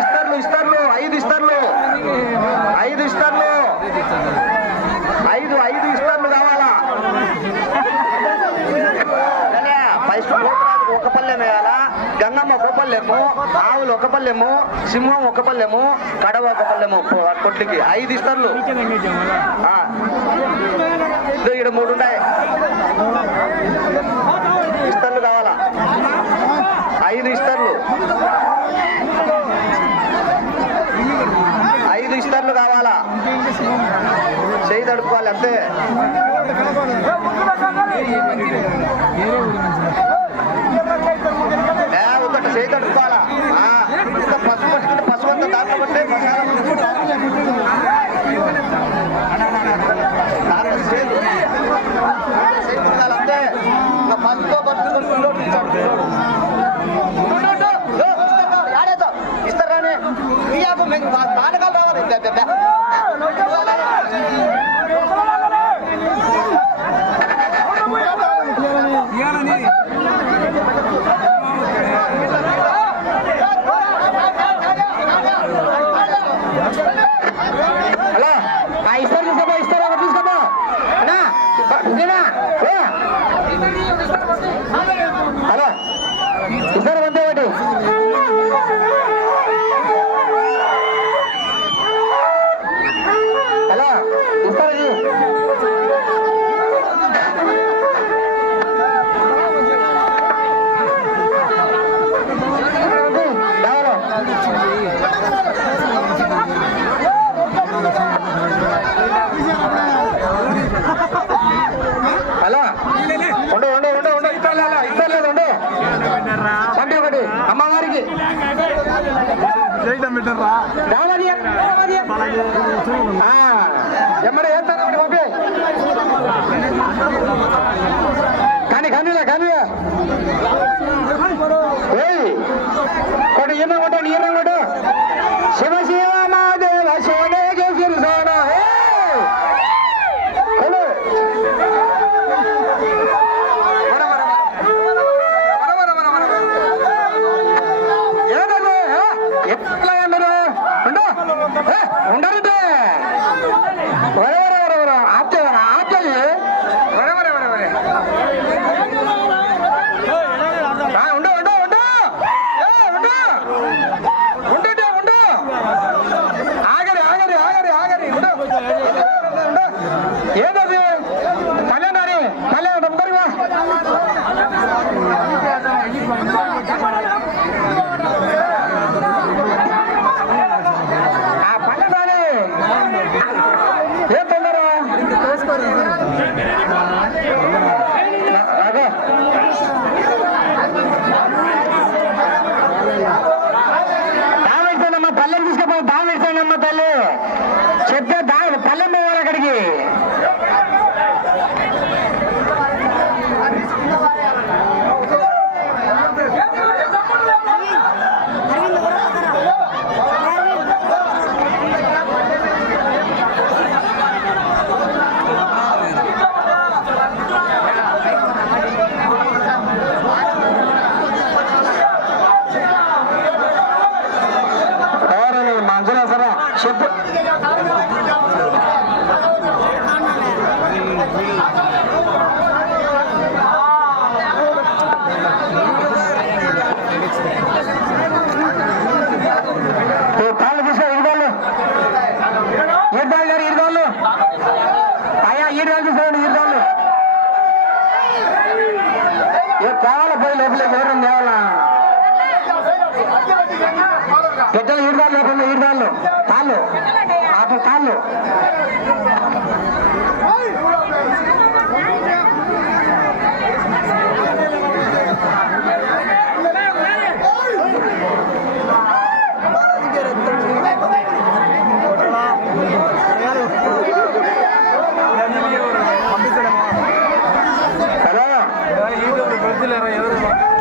ఇస్తర్లు ఇస్తర్లు ఐదు ఇస్తర్లు. ఐదు ఇస్తర్లు. ఐదు ఐదు ఒక గంగమ్మ ఒక పల్లెము ఆవులు ఒక పల్లెము సింహం ఒక పల్లెము కడవ ఒక పల్లెము. కొట్లకి. ఐదు ఇస్తారు ఇక్కడ మూడు ఉన్నాయి తడుపుకోవాలి అంతే ఒకటి చేయి తడుపుకోవాలా? ఆ, పసుపు పట్టుకుంటే పసుపు అంతా దాంట్లో పట్టే మసాలా అంతే ఇంకా పసుపుతో ఇస్తారు కానీ మీ మేము మా రావాలి. ఎమ్మడే వేస్తాను ఒకటి ఓకే కానీ కనులే కనులే ఏయ్ కొడు ఈయన కొట్టు ఈయన కొట్టు శివ శివ మాదేవ సోనే కేసిరి సోన కొడు వర, వర, వర. వర, వర, వర, వర, వర. ఏంటది ఏ? ఎట్లా ఉండరు కావాలా పోయి లోపల ఎవరు తేవాలా పెద్దలు ఈడుదాలు లేకుండా ఈడుదాళ్ళు తాళ్ళు అటు తాళ్ళు హలో ఏంటది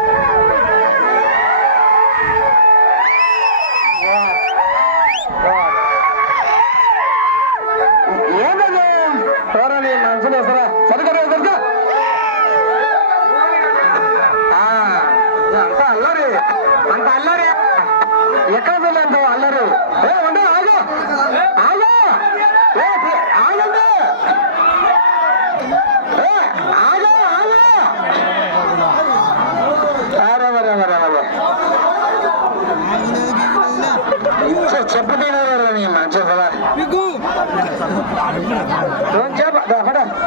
సరిగ్గా సరిగ్గా. అంత అల్లరి. అంత అల్లరి. ఎక్కడ వెళ్ళండి అల్లరి? ఏ ఉండే ఆగు. ఆగు. ఆగండి. ఆగు ఆగు. అరే మరే మరే మరే చెప్పు తినరా నీ మంచి చెప్ప.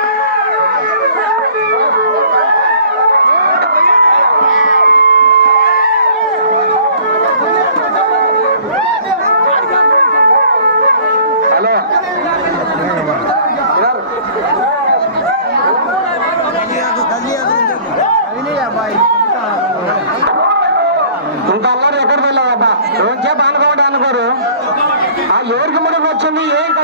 अच्छा मुझे एक